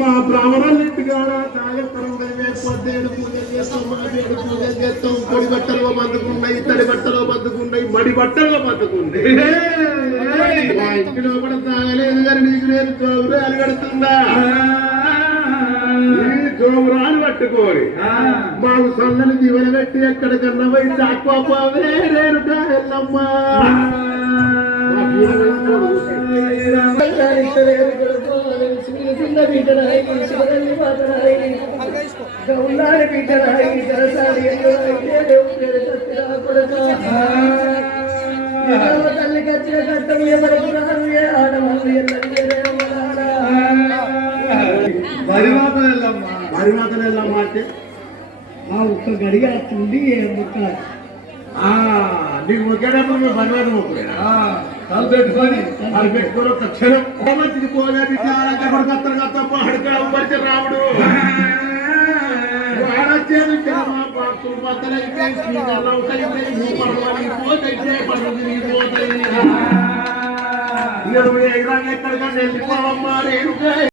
మా బ్రాహ్మణులు తాగత్తరం పొద్దేడు పూజలు చేస్తాం మాదేడు పూజలు చేస్తాం పొడి బట్టలో బతుకున్నాయి తడి బట్టలో బతుకున్నాయి మడి బట్టలో బతుకుంది మా ఇంటిలో కూడా తాగలేదు కానీ నీకు నేను చౌరాలు కడుతుందా చౌరాలు పట్టుకోని మాకు సొందని దివల పెట్టి ఎక్కడికన్నా పోయి చాకోపోవే రేణుకా వెళ్ళమ్మా గౌన్నారి పీఠరాయి కరసారి తల్లి కచ్చిన కట్టం ఎవరికి రాదు ఆడవాళ్ళు వరిమాతలు వెళ్ళమ్మా అంటే మా ఒక్క గడిగా తుండి ముక్క నీకు మొక్కేటప్పుడు మేము బరివాత మొక్కులేనా పెట్టుకొని ఒక క్షణం మంచిది పోలేదు హడకడితే రాముడు ఆడచ్చేది పాత్రలు బద్దలైతే పోతాయి ఎక్కడికన్నా వెళ్ళిపోవమ్మా రేణుగా